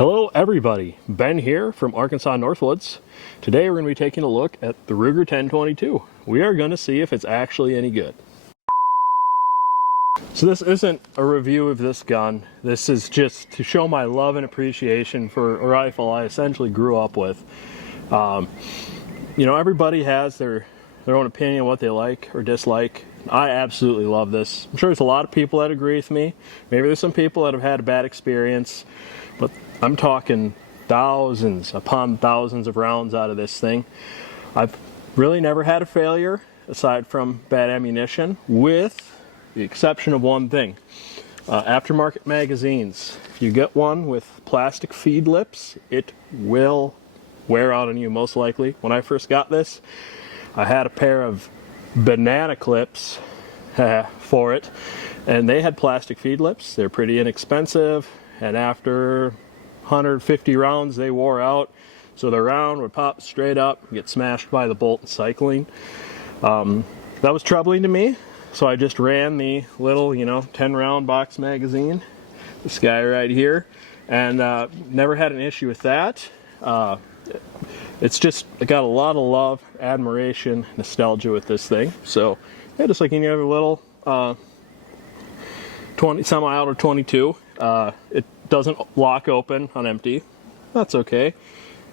Hello everybody, Ben here from Arkansas Northwoods. Today we're going to be taking a look at the Ruger 1022. We are going to see if it's actually any good. So this isn't a review of this gun. This is just to show my love and appreciation for a rifle I essentially grew up with. You know, everybody has their own opinion of what they like or dislike. I absolutely love this. I'm sure there's a lot of people that agree with me. Maybe there's some people that have had a bad experience, but I'm talking thousands upon thousands of rounds out of this thing. I've really never had a failure aside from bad ammunition, with the exception of one thing. Aftermarket magazines. If you get one with plastic feed lips, it will wear out on you most likely. When I first got this, I had a pair of banana clips for it, and they had plastic feed lips. They're pretty inexpensive, and after 150 rounds they wore out, so the round would pop straight up and get smashed by the bolt and cycling. That was troubling to me, so I just ran the little 10 round box magazine, this guy right here, and never had an issue with that. It's just, I got a lot of love, admiration, nostalgia with this thing. So yeah, just like any other little semi-auto 22, it doesn't lock open on empty. That's okay.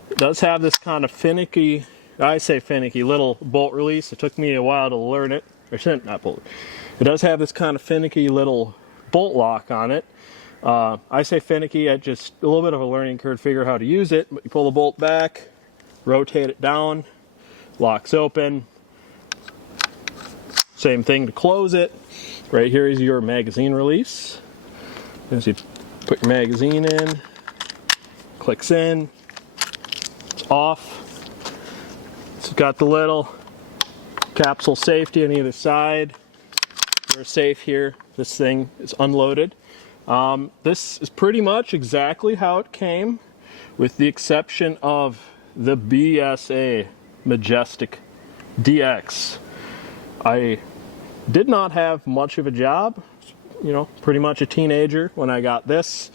It does have this kind of finicky, I say finicky, little bolt release. It took me a while to learn it. Or shouldn't, not bolt. It does have this kind of finicky little bolt lock on it. I say finicky, I just a little bit of a learning curve to figure out how to use it. But you pull the bolt back, rotate it down, locks open. Same thing to close it. Right here is your magazine release. As you put your magazine in, clicks in, it's off. It's got the little capsule safety on either side. We're safe here. This thing is unloaded. This is pretty much exactly how it came, with the exception of the BSA Majestic DX. I did not have much of a job, pretty much a teenager when I got this.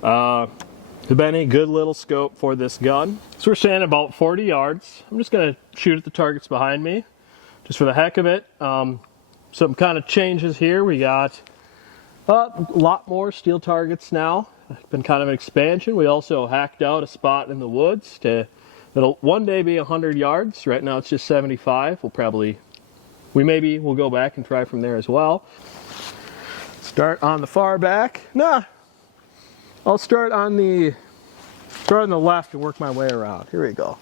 There's been a good little scope for this gun. So we're standing about 40 yards. I'm just going to shoot at the targets behind me, just for the heck of it. Some kind of changes here. We got a lot more steel targets now. It's been kind of an expansion. We also hacked out a spot in the woods that'll one day be 100 yards. Right now it's just 75. We'll go back and try from there as well. Start on the far back. I'll start on the left and work my way around. Here we go.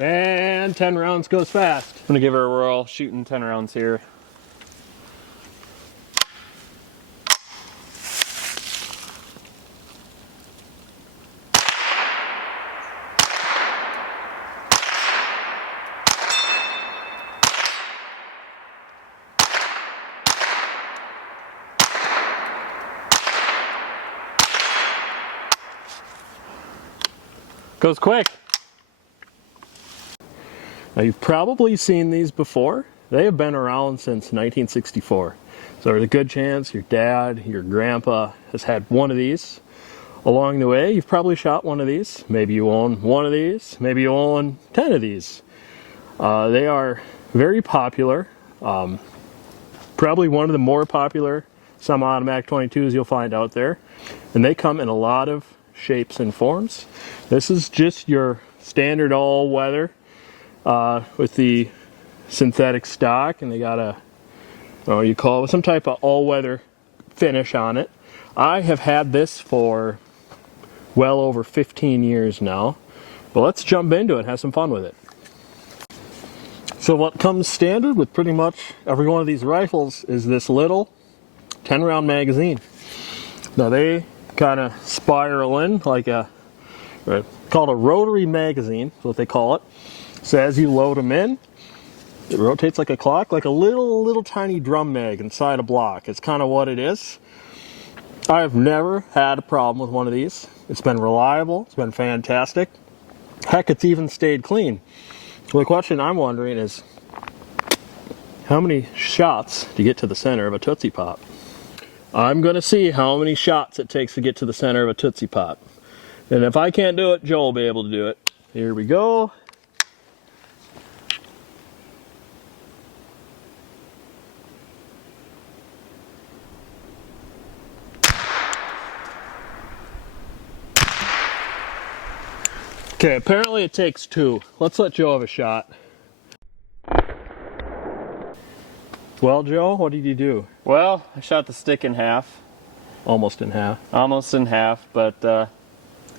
And 10 rounds goes fast. I'm gonna give her a whirl, shooting 10 rounds here. Goes quick. Now you've probably seen these before. They have been around since 1964. So there's a good chance your dad, your grandpa has had one of these. Along the way, you've probably shot one of these. Maybe you own one of these. Maybe you own 10 of these. They are very popular. Probably one of the more popular semi-automatic 22s you'll find out there. And they come in a lot of shapes and forms. This is just your standard all-weather with the synthetic stock, and they got some type of all-weather finish on it. I have had this for well over 15 years now, but let's jump into it and have some fun with it. So what comes standard with pretty much every one of these rifles is this little 10 round magazine. Now they kind of spiral in like called a rotary magazine, is what they call it. So as you load them in, it rotates like a clock, like a little tiny drum mag inside a block. It's kind of what it is. I've never had a problem with one of these. It's been reliable. It's been fantastic. Heck, it's even stayed clean. Well, the question I'm wondering is, how many shots to get to the center of a Tootsie Pop? I'm going to see how many shots it takes to get to the center of a Tootsie Pop. And if I can't do it, Joe will be able to do it. Here we go. Okay, apparently it takes 2. Let's let Joe have a shot. Well, Joe, what did you do? Well, I shot the stick in half. Almost in half. Almost in half, but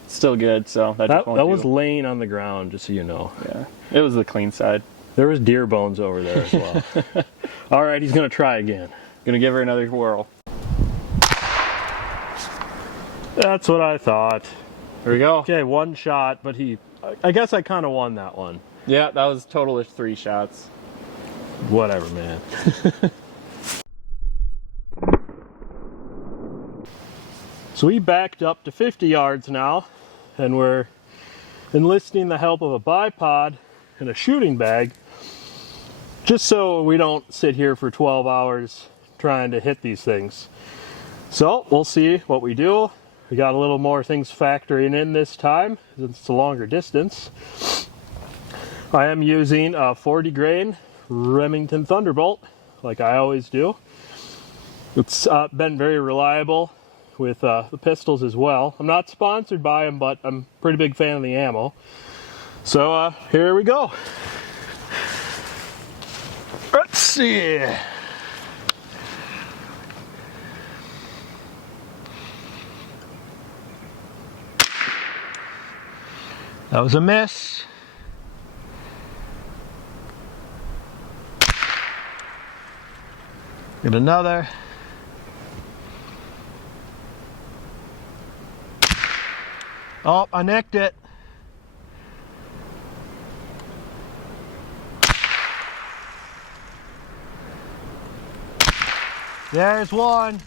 still good, so that was laying on the ground, just so you know. Yeah, it was the clean side. There was deer bones over there as well. All right, he's going to try again. Gonna give her another whirl. That's what I thought. Here we go. Okay, 1 shot, but I guess I kind of won that one. Yeah, that was a total of 3 shots. Whatever, man. So we backed up to 50 yards now, and we're enlisting the help of a bipod and a shooting bag, just so we don't sit here for 12 hours trying to hit these things. So we'll see what we do. We got a little more things factoring in this time, since it's a longer distance. I am using a 40 grain Remington Thunderbolt, like I always do. It's been very reliable with the pistols as well. I'm not sponsored by them, but I'm a pretty big fan of the ammo. So here we go. Let's see. That was a miss. Get another. Oh, I nicked it. There's one.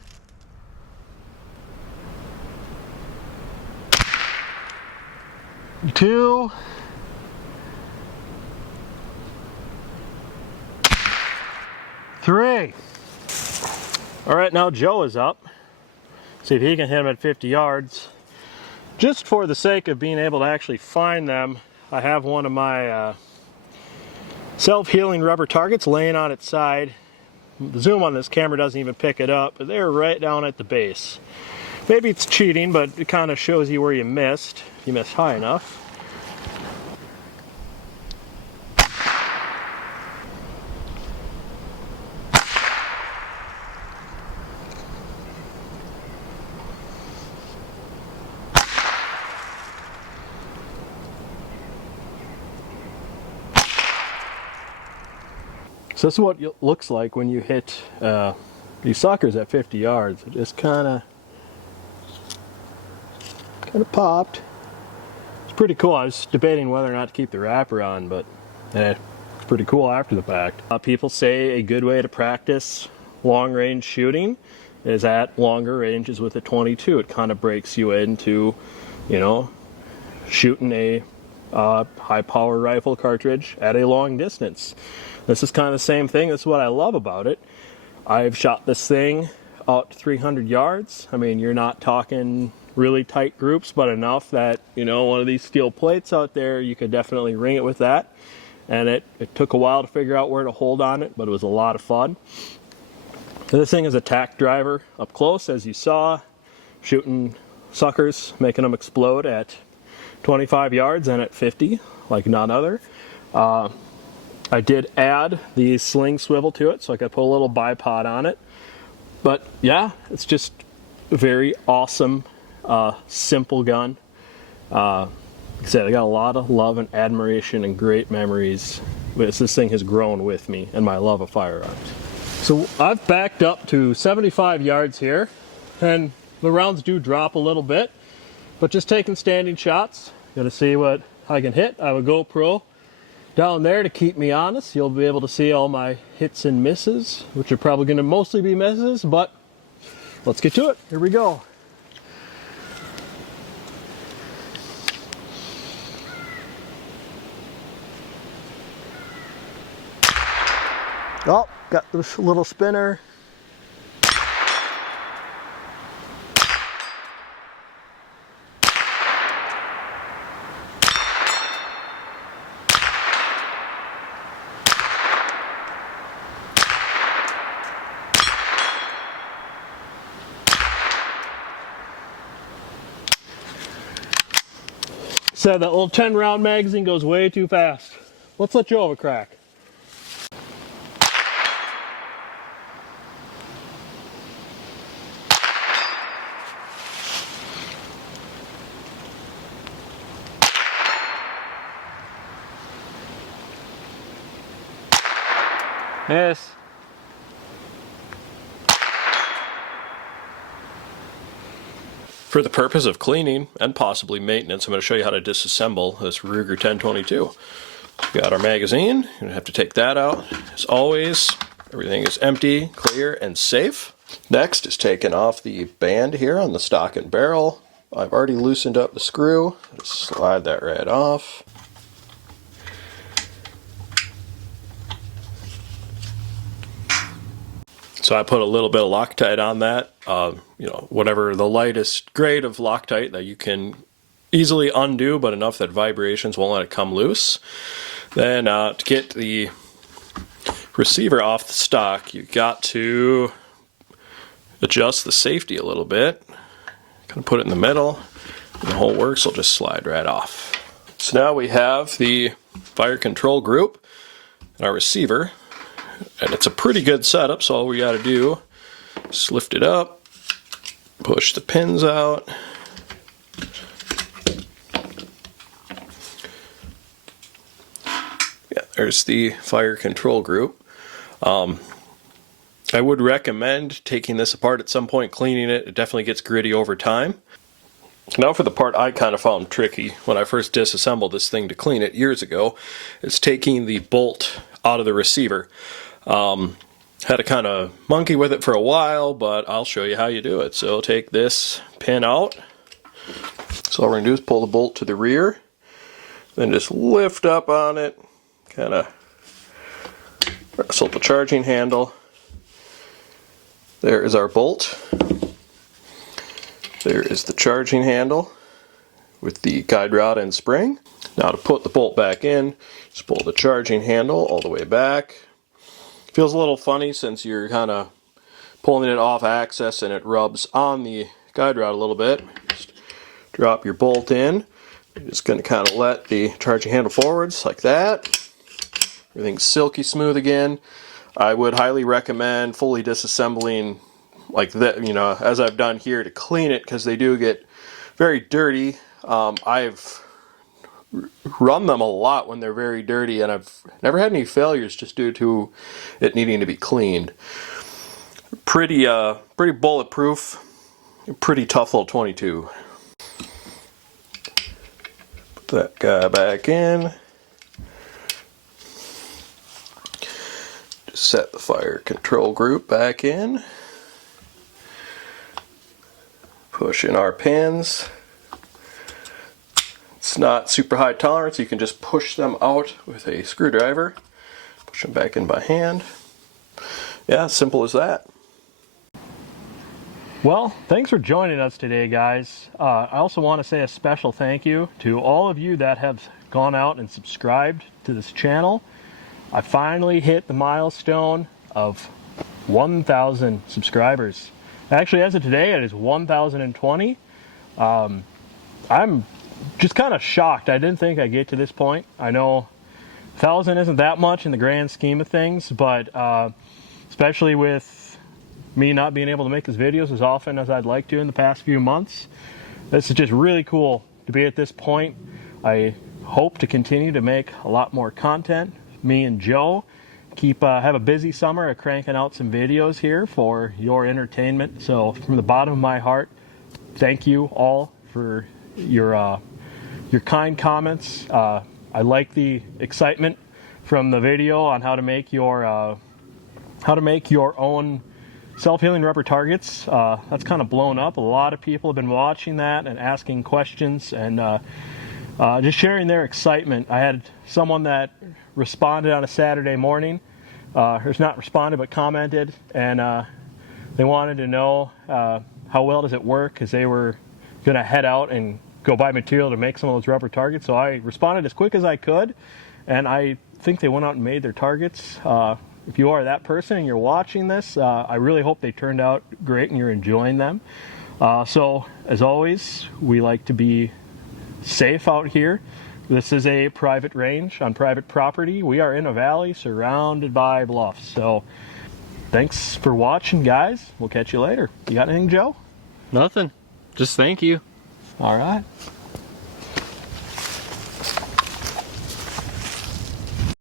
Two. Three. All right, now Joe is up. See if he can hit him at 50 yards. Just for the sake of being able to actually find them, I have one of my self-healing rubber targets laying on its side. The zoom on this camera doesn't even pick it up, but they're right down at the base. Maybe it's cheating, but it kind of shows you where you missed. You missed high enough. So this is what it looks like when you hit these suckers at 50 yards. It just kind of popped. It's pretty cool. I was debating whether or not to keep the wrapper on, but it's pretty cool after the fact. People say a good way to practice long range shooting is at longer ranges with a 22. It kind of breaks you into, you know, shooting a high power rifle cartridge at a long distance. This is kind of the same thing. This is what I love about it. I've shot this thing out to 300 yards. I mean, you're not talking really tight groups, but enough that, you know, one of these steel plates out there, you could definitely ring it with that. And it took a while to figure out where to hold on it, but it was a lot of fun. This thing is a tack driver up close, as you saw, shooting suckers, making them explode at 25 yards and at 50, like none other. I did add the sling swivel to it, so I could put a little bipod on it. But yeah, it's just a very awesome, simple gun. Like I said, I got a lot of love and admiration and great memories as this thing has grown with me and my love of firearms. So I've backed up to 75 yards here, and the rounds do drop a little bit, but just taking standing shots. Gonna see what I can hit. I have a GoPro down there to keep me honest. You'll be able to see all my hits and misses, which are probably going to mostly be misses, but let's get to it. Here we go. Oh, got this little spinner. Said that little 10 round magazine goes way too fast. Let's let Joe have a crack. Yes. For the purpose of cleaning and possibly maintenance, I'm going to show you how to disassemble this Ruger 1022. Got our magazine. You're going to have to take that out. As always, everything is empty, clear, and safe. Next is taking off the band here on the stock and barrel. I've already loosened up the screw. Just slide that right off. So I put a little bit of Loctite on that, you know, whatever the lightest grade of Loctite that you can easily undo, but enough that vibrations won't let it come loose. Then to get the receiver off the stock, you got to adjust the safety a little bit. Kind of put it in the middle, and the whole works will just slide right off. So now we have the fire control group and our receiver. And it's a pretty good setup, so all we got to do is lift it up, push the pins out. Yeah, there's the fire control group. I would recommend taking this apart at some point, cleaning it. It definitely gets gritty over time. Now for the part I kind of found tricky when I first disassembled this thing to clean it years ago, is taking the bolt out of the receiver. Had to kind of monkey with it for a while, but I'll show you how you do it. So take this pin out. So all we're going to do is pull the bolt to the rear, then just lift up on it, kind of wrestle the charging handle. There is our bolt. There is the charging handle with the guide rod and spring. Now to put the bolt back in, just pull the charging handle all the way back. Feels a little funny since you're kind of pulling it off axis and it rubs on the guide rod a little bit. Just drop your bolt in. You're just going to kind of let the charging handle forwards like that. Everything's silky smooth again. I would highly recommend fully disassembling like that, you know, as I've done here to clean it, because they do get very dirty. I've run them a lot when they're very dirty, and I've never had any failures just due to it needing to be cleaned. Pretty bulletproof, pretty tough little 22. Put that guy back in. Just set the fire control group back in. Push in our pins. It's not super high tolerance. You can just push them out with a screwdriver. Push them back in by hand. Yeah, simple as that. Well, thanks for joining us today, guys. I also want to say a special thank you to all of you that have gone out and subscribed to this channel. I finally hit the milestone of 1,000 subscribers. Actually, as of today, it is 1,020. I'm just kind of shocked. I didn't think I'd get to this point. I know 1,000 isn't that much in the grand scheme of things, but especially with me not being able to make these videos as often as I'd like to in the past few months, this is just really cool to be at this point. I hope to continue to make a lot more content. Me and Joe have a busy summer of cranking out some videos here for your entertainment. So from the bottom of my heart, thank you all for your kind comments. I like the excitement from the video on how to make your own self-healing rubber targets. That's kind of blown up. A lot of people have been watching that and asking questions and just sharing their excitement. I had someone that responded on a Saturday morning or not responded, but commented, and they wanted to know how well does it work, because they were going to head out and go buy material to make some of those rubber targets. So I responded as quick as I could, and I think they went out and made their targets. If you are that person and you're watching this, I really hope they turned out great and you're enjoying them. So as always, we like to be safe out here. This is a private range on private property. We are in a valley surrounded by bluffs. So thanks for watching, guys. We'll catch you later. You got anything, Joe? Nothing. Just thank you. All right.